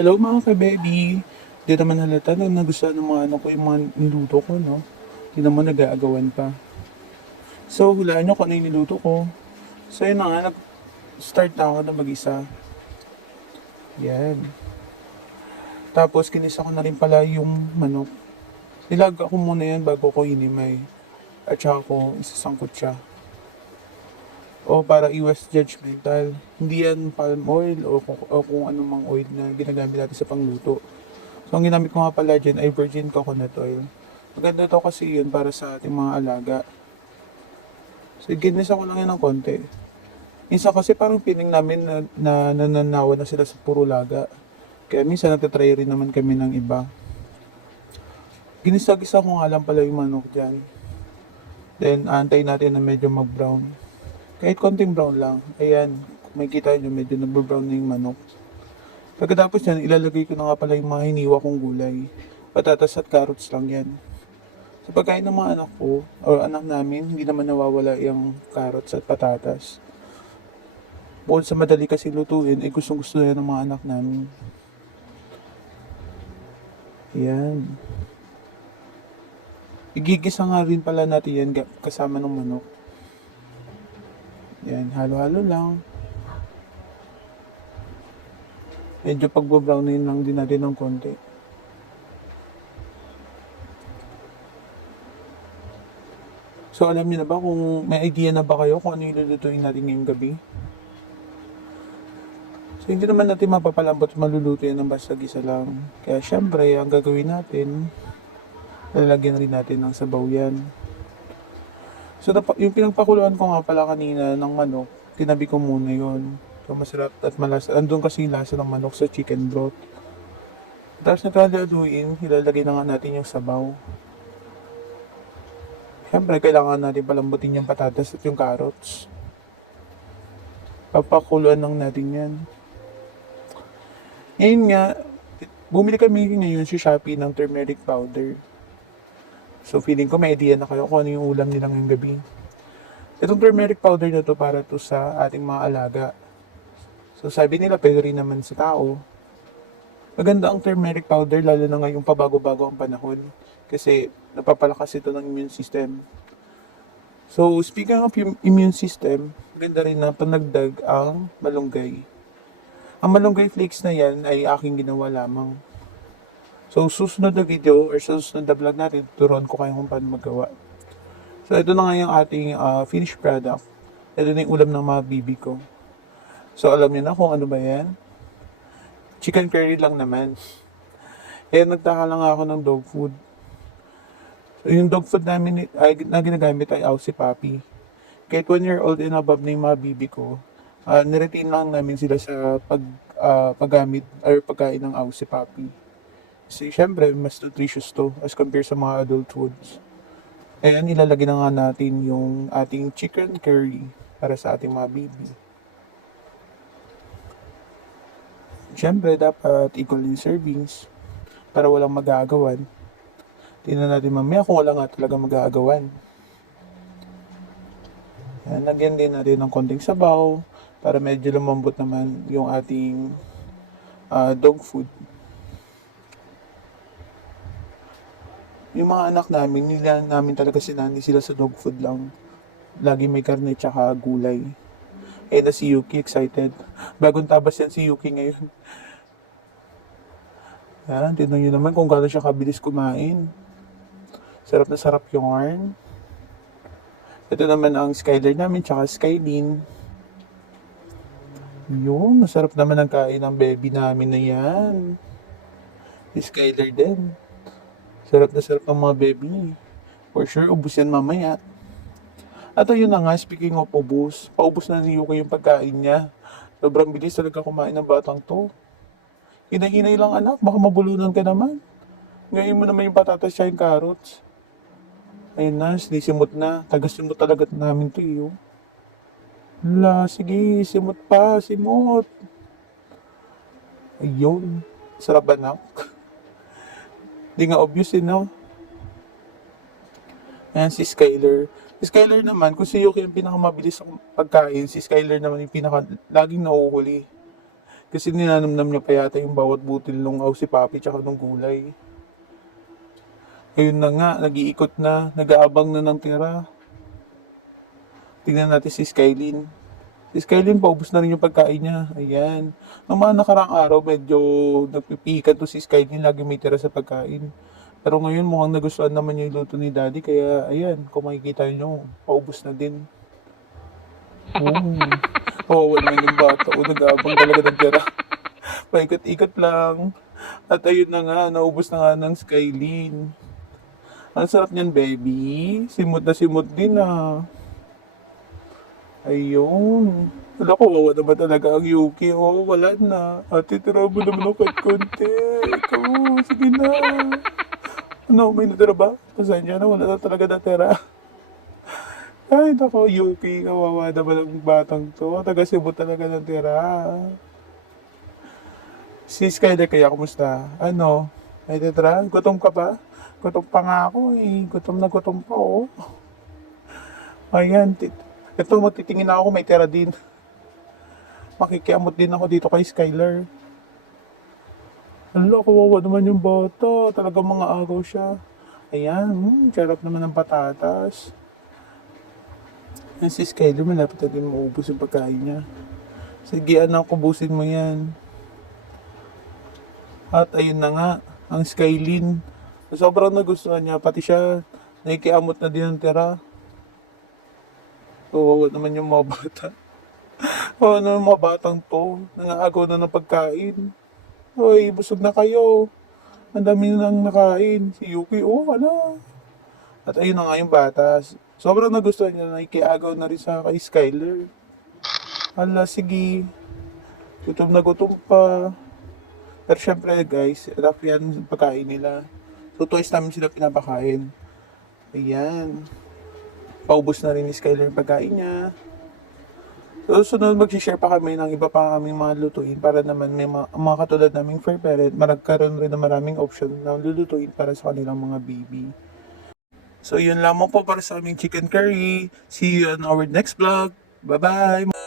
Hello mga ka-baby. Di naman halata na nagustuhan ng mga ano ko yung mga niluto ko, no? Hindi naman nag-aagawan pa. So, hulaan nyo kung ano yung niluto ko. So, yun na nga, nag-start na ako na mag-isa. Yan. Tapos, kinisa ko na rin pala yung manok. Nilaga ko muna yan bago ko hinimay. At saka ko isasangkot siya. O para iwas judgmental. Hindi yan palm oil o kung, o kung anumang oil na ginagamit natin sa pangluto. So, ang ginamit ko nga pala dyan ay virgin coconut oil. Maganda to kasi yun para sa ating mga alaga. So, ginisa ko lang yan ng konti. Minsan kasi parang feeling namin na, na nananawa na sila sa puro laga. Kaya minsan natatry rin naman kami ng iba. Ginisa-gisa ko nga lang pala yung manok dyan. Then, antay natin na medyo mag-brown. Kahit konting brown lang. Ayan, makikita nyo, medyo nag-brown na yung manok. Pagkatapos yan, ilalagay ko na nga pala yung mga hiniwa kong gulay. Patatas at carrots lang yan. Sa pagkain ng mga anak ko, o anak namin, hindi naman nawawala yung carrots at patatas. Bukod sa madali kasi lutuin, eh gustong gusto yan ng mga anak namin. Yan. Igigisa nga rin pala natin yan kasama ng manok. Yan, halo-halo lang. Medyo pagbabrownin lang din natin ng konti. So alam niyo na ba kung may idea na ba kayo kung ano yung lulutuin natin ngayong gabi? So hindi naman natin mapapalambot maluluto yan ng basta gisa lang. Kaya syempre, ang gagawin natin, lalagyan rin natin ng sabaw yan. So yung pinagpakuluan ko nga pala kanina ng manok, tinabi ko muna yon. So masarap at malasa. Andun kasi yung lasa ng manok sa chicken broth. Tapos nagkalaluin, ilalagay na nga natin yung sabaw. Siyempre, kailangan natin palambutin yung patatas at yung carrots. Papakuluan lang natin yan. Ngayon nga, bumili kami ngayon sa Shopee ng turmeric powder. So feeling ko may idea na kayo kung ano yung ulam nila ngayong gabi. Itong turmeric powder na to para to sa ating mga alaga. So sabi nila pwede rin naman sa tao. Maganda ang turmeric powder lalo na ngayong pabago-bago ang panahon. Kasi napapalakas ito ng immune system. So speaking of im- immune system, maganda rin na panagdag ang malunggay. Ang malunggay flakes na yan ay aking ginawa lamang. So, susunod na video or susunod na vlog natin, turuan ko kayo kung paano magawa. So, ito na nga yung ating ah, finished product. Ito na yung ulam ng mga bibi ko. So, alam niyo na kung ano ba yan? Chicken curry lang naman. Eh, nagtaka lang ako ng dog food. So, yung dog food namin ay, na ginagamit ay Aussie Puppy. Kahit one year old and above na yung mga bibi ko, uh, niretain lang namin sila sa pag, ah, paggamit or pagkain ng Aussie Puppy. Kasi syempre, mas nutritious to as compared sa mga adult foods. Ayan, ilalagay na nga natin yung ating chicken curry para sa ating mga baby. Syempre, dapat equal in servings para walang magagawan. Tingnan natin mamaya kung wala nga talaga magagawan. Yan, lagyan din natin ng konting sabaw para medyo lumambot naman yung ating ah, dog food. Yung mga anak namin, nila namin talaga sinani sila sa dog food lang. Lagi may karne tsaka gulay. Eh na si Yuki excited. Bagong tabas yan si Yuki ngayon. Yan, tinan nyo naman kung gaano siya kabilis kumain. Sarap na sarap yung yarn. Ito naman ang Skyler namin tsaka Skylin. Yun, masarap naman ang kain ng baby namin na yan. Si Skyler din. Sarap na sarap ang mga baby. For sure, ubus yan mamaya. At ayun na nga, speaking of ubus, paubos na ni Yuki yung pagkain niya. Sobrang bilis talaga kumain ng batang to. Hinay-hinay lang anak, baka mabulunan ka naman. Ngayon mo naman yung patatas siya yung carrots. Ayun na, sinisimot na. Taga-simot talaga namin to iyo. Hala, sige, simot pa, simot. Ayun, sarap anak. Di nga obvious eh, no? Ayan, si Skyler. Si Skyler naman, kung si Yuki yung pinakamabilis sa pagkain, si Skyler naman yung pinaka, laging nauhuli. Kasi ninanamnam niya pa yata yung bawat butil nung aw si Papi tsaka nung gulay. Ayun na nga, nag-iikot na, nag-aabang na ng tira. Tingnan natin si Skylin. Si Skylin, paubos na rin yung pagkain niya. Ayan. Noong mga nakaraang araw, medyo nagpipikan to si Skylin. Lagi may tira sa pagkain. Pero ngayon, mukhang nagustuhan naman yung luto ni Daddy. Kaya, ayan, kung makikita niyo, paubos na din. Oo. Oh, wala yung bata. O, nag-aabang talaga ng tira. Paikot-ikot lang. At ayun na nga, naubos na nga ng Skylin. Ang sarap niyan, baby. Simot na simot din, ah. Ayun. Wala ko, wawa naman talaga ang Yuki. Oh, wala na. Ate, tira mo naman ako kahit konti. Ikaw, sige na. Ano, may natira ba? Pasensya na, wala na talaga natira. Ay, nako, Yuki. Kawawa naman ang batang to. Taga Cebu talaga natira. Si Skyler kaya, kumusta? Ano? May natira? Gutom ka ba? Gutom pa nga ako eh. Gutom na gutom pa oh. Ayan. tit- Ito, matitingin na ako. May tira din. Makikiamot din ako dito kay Skyler. Hala, kawawa naman yung bata. Talagang mga agaw siya. Ayan, hmm, sarap naman ng patatas. Yan si Skyler, malapit na din maubos yung pagkain niya. Sige anak, kubusin mo yan. At ayun na nga, ang Skylin. Sobrang nagustuhan niya, pati siya, nakikiamot na din ng tira. Kawawa naman yung mga bata. Oo na yung mga batang to, nangaagaw na ng pagkain. Hoy, busog na kayo. Ang dami na nang nakain. Si Yuki, oh, wala. At ayun na nga yung bata. Sobrang nagustuhan niya, nakikiagaw na rin sa kay Skyler. Hala, sige. Gutom na gutom pa. Pero syempre guys, enough yan pagkain nila. So twice namin sila pinapakain. Ayan. Paubos na rin ni Skyler pagkain niya. So sunod mag-share pa kami ng iba pa kaming mga lutuin para naman may mga, mga katulad naming fair parent, magkaroon rin ng maraming option na lulutuin para sa kanilang mga baby. So yun lamang po para sa aming chicken curry. See you on our next vlog. Bye-bye!